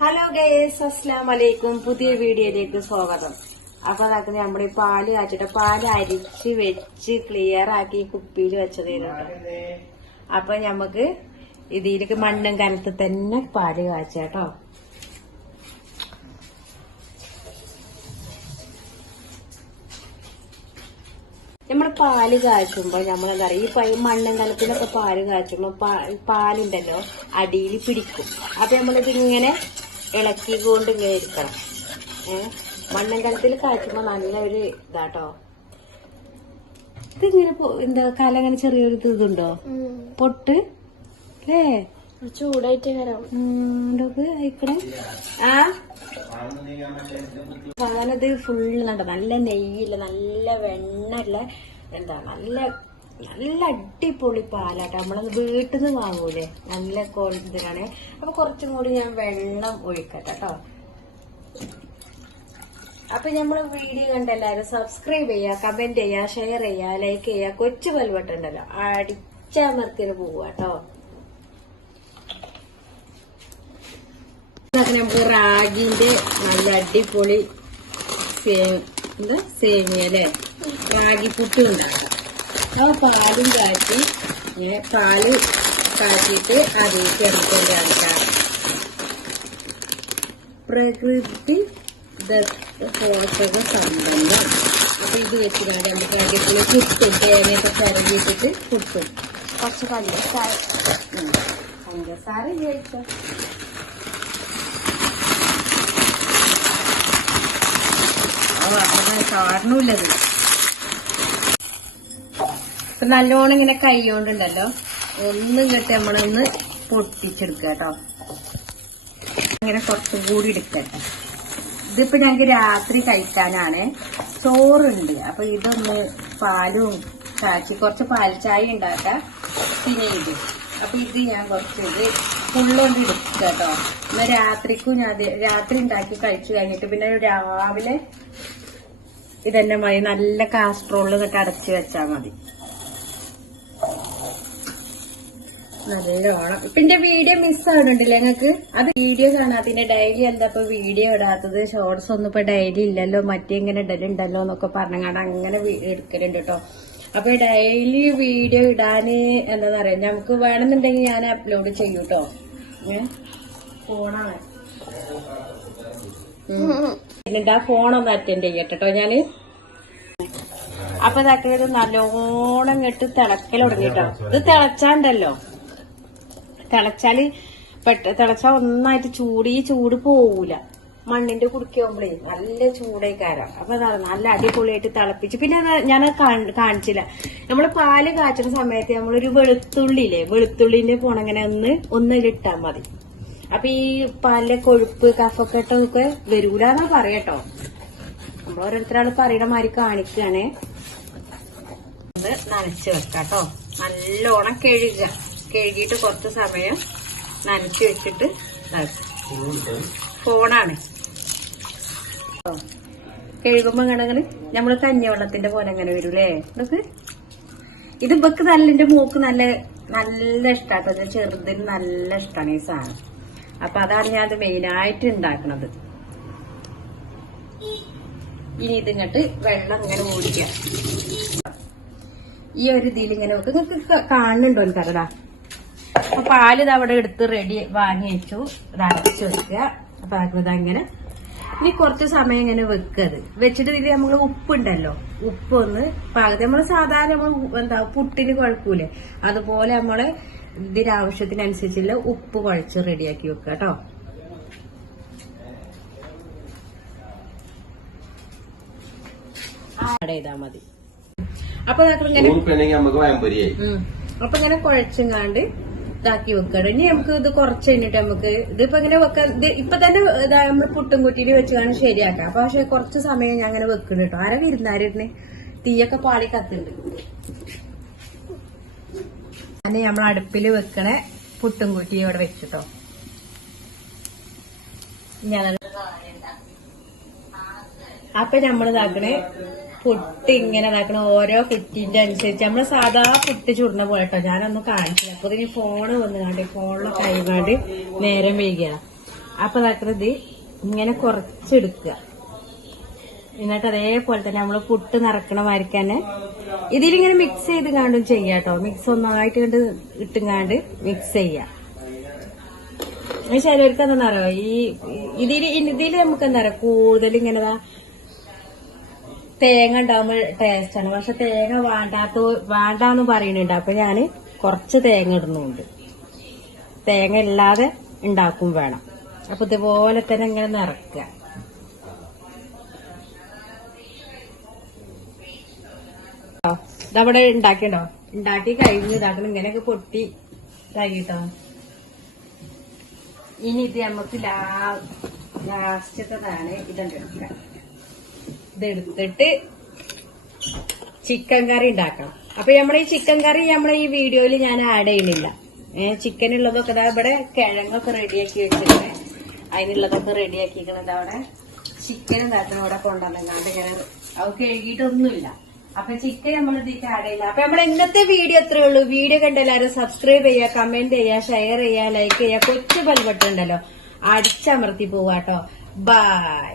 Hello guys അസ്ലാം വലൈക്കും പുതിയ വീഡിയോയിലേക്ക് സ്വാഗതം. അപ്പൊ അതൊക്കെ നമ്മുടെ പാൽ കാച്ചിട്ട് പാൽ അരിച്ച് വെച്ച് ക്ലിയർ ആക്കി കുപ്പിയിൽ വെച്ചതേനു അപ്പൊ ഞമ്മക്ക് ഇതിലേക്ക് മണ്ണും കനത്ത് തന്നെ പാൽ കാച്ചാട്ടോ നമ്മൾ പാൽ കാച്ചുമ്പോ നമ്മളെന്താ പറയുക ഈ മണ്ണും കലത്തിലൊക്കെ പാൽ കാച്ചുമ്പോ പാലുണ്ടല്ലോ അടിയിൽ പിടിക്കും. അപ്പൊ നമ്മളിത് ഇങ്ങനെ ഇളക്കിക്കൊണ്ട് ഇങ്ങനെ ഇരിക്കണം ഏഹ് മണ്ണും കലത്തിൽ കാച്ചുമ്പോ നല്ല ഒരു ഇതാട്ടോ. ഇതിങ്ങനെ എന്താ കല അങ്ങനെ ചെറിയൊരു ഇത് ഇതുണ്ടോ? പൊട്ട്? അല്ലേ ചൂടായിട്ട് അയക്കണേ? ആ? സാധനത് ഫുള്ള് കണ്ടോ നല്ല നെയ്യില്ല നല്ല വെണ്ണല്ല എന്താ നല്ല നല്ല അടിപൊളി പാലാട്ടോ. നമ്മളത് വീട്ടിൽ നിന്ന് വാങ്ങൂലേ. നല്ല ക്വാളിറ്റിയാണ് അപ്പൊ കുറച്ചും കൂടി ഞാൻ വെള്ളം ഒഴിക്കട്ടെ കേട്ടോ അപ്പൊ നമ്മൾ വീഡിയോ കണ്ട എല്ലാരും സബ്സ്ക്രൈബ് ചെയ്യുക കമന്റ് ചെയ്യുക ഷെയർ ചെയ്യുക ലൈക്ക് ചെയ്യുക കൊച്ചു ബെൽബട്ടുണ്ടല്ലോ അടിച്ചമർത്തിന് പോവുക കേട്ടോ നമുക്ക് റാഗിന്റെ നല്ല അടിപൊളി സേ- എന്താ? സേമിയ റാഗി പുട്ട് ഉണ്ടാക്കാം ആ പാലും കാറ്റി പാൽ കാച്ചിട്ട് അതിലേക്ക് എടുക്കൊണ്ട് ആൾക്കാർ പ്രകൃതി പോഷക സമ്പന്നം അപ്പൊ ഇത് വെച്ചിട്ടാണ് നമുക്ക് അടിപൊളി പുട്ടും തേങ്ങയൊക്കെ ചിരകിട്ടിട്ട് പുട്ടും. കുറച്ച് പഞ്ചസാര. പഞ്ചസാര ഉപയോഗിച്ചോ? കാരണമില്ലത് ഇപ്പൊ നല്ലോണം ഇങ്ങനെ കൈ കൊണ്ടുണ്ടല്ലോ ഒന്നും കെട്ടി നമ്മളൊന്ന് പൊട്ടിച്ചെടുക്കുക കേട്ടോ. ഇങ്ങനെ കുറച്ചും കൂടി എടുക്കട്ടെ. ഇതിപ്പോ ഞങ്ങക്ക് രാത്രി കഴിക്കാനാണ്. ചോറുണ്ട്. അപ്പൊ ഇതൊന്ന് പാലും കാച്ചി കുറച്ച് പാൽ ചായ ഉണ്ടാക്കാം. പിന്നെ ഇത്. അപ്പൊ ഇത് ഞാൻ കുറച്ച് ഇത് ഫുള്ളോണ്ട് എടുക്കുക കേട്ടോ. എന്നാ രാത്രിക്കും ഞാൻ രാത്രി ഉണ്ടാക്കി കഴിച്ചു കഴിഞ്ഞിട്ട് പിന്നെ രാവിലെ ഇതെന്നെ മതി. നല്ല കാസ്ട്രോളിൽ നിന്നിട്ട് അടച്ചു വെച്ചാൽ മതി. നല്ലോണം. ഇപ്പൊ എന്റെ വീഡിയോ മിസ് ആവുന്നുണ്ടല്ലേ ഞങ്ങക്ക് അത് വീഡിയോ കാണാത്തിന്റെ ഡെയിലി എന്താ ഇപ്പൊ വീഡിയോ ഇടാത്തത്? ഷോർട്സ് ഒന്നും ഇപ്പൊ ഡെയിലി ഇല്ലല്ലോ മറ്റേ ഇങ്ങനെ ഇടലുണ്ടല്ലോ എന്നൊക്കെ പറഞ്ഞങ്ങാണ്ട് അങ്ങനെ എടുക്കലുണ്ട് കേട്ടോ അപ്പൊ ഡെയിലി വീഡിയോ ഇടാന് എന്താ പറയാ നമുക്ക് വേണമെന്നുണ്ടെങ്കിൽ ഞാൻ അപ്ലോഡ് ചെയ്യൂ കേട്ടോ ഫോണാണ്. എന്നിട്ട് ആ ഫോണൊന്ന് അറ്റൻഡ് ചെയ്യട്ടോ ഞാൻ. അപ്പൊ ഇതാക്കിയത് നല്ലോണം കെട്ട് തിളക്കൽ തുടങ്ങിട്ടോ ഇത് തിളച്ചാണ്ടല്ലോ. തിളച്ചാൽ പെട്ട തിളച്ചാൽ ഒന്നായിട്ട് ചൂട് ഈ ചൂട് പോവൂല. മണ്ണിന്റെ കുടിക്കുമ്പോഴേ നല്ല ചൂടേക്കാരം. അപ്പൊ അതാണ് നല്ല അടിപൊളിയായിട്ട് തിളപ്പിച്ച്. പിന്നെ ഞാൻ കാണിച്ചില്ല. നമ്മൾ പാൽ കാച്ചുന്ന സമയത്ത് നമ്മളൊരു വെളുത്തുള്ളിയില്ലേ വെളുത്തുള്ളിന്റെ പോണങ്ങനെ ഒന്ന് ഒന്നിലിട്ടാൽ മതി. അപ്പൊ ഈ പാലിലെ കൊഴുപ്പ് കഫക്കെട്ടൊക്കെ വരൂലെന്നാ പറയട്ടോ. നമ്മൾ ഓരോരുത്തരാൾ പറയണ മാതിരി കാണിക്കുകയാണേ നനച്ച് വെക്കാട്ടോ. നല്ലോണം കഴുകുക കഴുകിയിട്ട് കുറച്ച് സമയം നനച്ച് വെച്ചിട്ട്. ഫോണാണ്. കഴുകുമ്പോ കണങ്ങനെ നമ്മൾ കഞ്ഞിവെള്ളത്തിന്റെ പോലെ അങ്ങനെ വരൂലേ? ഇതൊക്കെ? ഇത് ഇപ്പൊക്ക് നല്ല എന്റെ മൂക്ക് നല്ല നല്ല ഇഷ്ടാട്ടോ ഇത് ചെറുതിന് നല്ല ഇഷ്ടമാണ് ഈ സാധനം. അപ്പൊ അതാണ് ഞാൻ അത് മെയിനായിട്ട് ഉണ്ടാക്കണത് ഇനി ഇതിങ്ങട്ട് വെള്ളം ഇങ്ങനെ ഓടിക്കുക ഈ ഒരു ഇതിൽ ഇങ്ങനെ വെക്ക് നിങ്ങൾക്ക് കാണുന്നുണ്ടോ എനിക്കറിയാ അപ്പൊ പാൽ ഇത് അവിടെ എടുത്ത് റെഡി വാങ്ങി വെച്ചു. ഇത് അടച്ചു വെക്കുക. അപ്പൊ അത് അങ്ങനെ ഇനി കുറച്ച് സമയം ഇങ്ങനെ വെക്കത് വെച്ചിട്ട് ഇതിൽ നമ്മൾ ഉപ്പുണ്ടല്ലോ. ഉപ്പ് ഒന്ന് പാകത്തിൽ നമ്മൾ സാധാരണ നമ്മൾ എന്താ പുട്ടിന് കുഴക്കൂലേ. അതുപോലെ നമ്മൾ ഇതിന്റെ ആവശ്യത്തിനനുസരിച്ചുള്ള ഉപ്പ് കുഴച്ച് റെഡിയാക്കി വെക്കുക കേട്ടോ. ആഡ് ചെയ്താൽ മതി. അപ്പൊ ഇങ്ങനെ. അപ്പൊ ഇങ്ങനെ കുഴച്ചെങ്ങാണ്ട് ഇതാക്കി വെക്കണം. ഇനി നമുക്ക് ഇത് കുറച്ച് കഴിഞ്ഞിട്ട് നമുക്ക് ഇതിപ്പോ ഇങ്ങനെ വെക്കാൻ ഇപ്പൊ തന്നെ നമ്മൾ പുട്ടും കുറ്റിയിൽ വെച്ചുകൊണ്ട് ശരിയാക്കാം അപ്പൊ പക്ഷെ കുറച്ച് സമയം ഞാൻ അങ്ങനെ വെക്കണം കേട്ടോ. ആരാ വിരുന്നാരുന്ന് തീയൊക്കെ പാളി കത്തുണ്ട്. അങ്ങനെ നമ്മൾ അടുപ്പിൽ വെക്കണ പുട്ടും കുറ്റി ഇവിടെ വെച്ചിട്ടോ. ഞാൻ അപ്പൊ നമ്മൾ ഇതാക്കണേ പുട്ട് ഇങ്ങനെ നടക്കണ ഓരോ കുറ്റിന്റെ അനുസരിച്ച്. നമ്മൾ സാധാ പുട്ട് ചുടുന്ന പോലെ കേട്ടോ ഞാനൊന്ന് കാണിച്ചില്ല. അപ്പൊ ഇതിന് ഫോണ് വന്ന് കണ്ട് ഫോണിലൊക്കെ ആയിക്കാണ്ട് നേരം വീഴുക അപ്പൊ ഇതാക്കുന്നത് ഇങ്ങനെ കുറച്ചെടുക്കുക. എന്നിട്ട് അതേപോലെ തന്നെ നമ്മൾ പുട്ട് നിറക്കണ മാതിരി തന്നെ ഇതിലിങ്ങനെ മിക്സ് ചെയ്ത് കാണ്ടും ചെയ്യാട്ടോ മിക്സ് ഒന്നായിട്ട് കണ്ട് ഇട്ടുങ്ങാണ്ട് മിക്സ് ചെയ്യാം ഈ എന്താ എന്താണെന്നറിയോ ഈ ഇതിൽ ഇതിൽ നമുക്ക് എന്താ പറയാ കൂടുതൽ ഇങ്ങനെ തേങ്ങ ഉണ്ടാവുമ്പോൾ ടേസ്റ്റ് ആണ്. പക്ഷെ തേങ്ങ വേണ്ടാത്ത വേണ്ടാന്ന് പറയുന്നുണ്ട്. അപ്പൊ ഞാൻ കുറച്ച് തേങ്ങ ഇടുന്നുണ്ട്. തേങ്ങ ഇല്ലാതെ ഉണ്ടാക്കും വേണം. അപ്പൊ ഇതുപോലെ തന്നെ ഇങ്ങനെ നിറക്കുക ഇതവിടെ ഉണ്ടാക്കിണ്ടോ ഉണ്ടാക്കി കഴിഞ്ഞു. ഇതാക്കണം ഇങ്ങനെയൊക്കെ പൊട്ടി ഇതാക്കിട്ടോ. ഇനി ഇത് നമുക്ക് ലാ ലാസ്റ്റത്തതാണ് ഇതെടുക്കാം ഇതെടുത്തിട്ട് ചിക്കൻ കറി ഉണ്ടാക്കണം അപ്പൊ നമ്മുടെ ഈ ചിക്കൻ കറി നമ്മൾ ഈ വീഡിയോയിൽ ഞാൻ ആഡ് ചെയ്യുന്നില്ല. ഏഹ് ചിക്കൻ ഉള്ളതൊക്കെ ഇതാ ഇവിടെ കിഴങ്ങൊക്കെ റെഡിയാക്കി വെച്ചിട്ടുണ്ട്. അതിനുള്ളതൊക്കെ റെഡിയാക്കിക്കണത് അവിടെ. ചിക്കൻ എന്താക്കണം ഇവിടെ കൊണ്ടുവന്നെങ്ങാണ്ട് ഞാൻ അത് കഴുകിയിട്ടൊന്നുമില്ല അപ്പൊ ചിക്കൻ നമ്മൾ ആഡ് ചെയ്യില്ല. അപ്പൊ നമ്മൾ ഇന്നത്തെ വീഡിയോ എത്രയേ ഉള്ളൂ. വീഡിയോ കണ്ട എല്ലാവരും സബ്സ്ക്രൈബ് ചെയ്യുക കമന്റ് ചെയ്യുക ഷെയർ ചെയ്യുക ലൈക്ക് ചെയ്യുക കൊച്ചു ബെൽ ഉണ്ടല്ലോ. അടിച്ചമർത്തി പോവാട്ടോ. ബൈ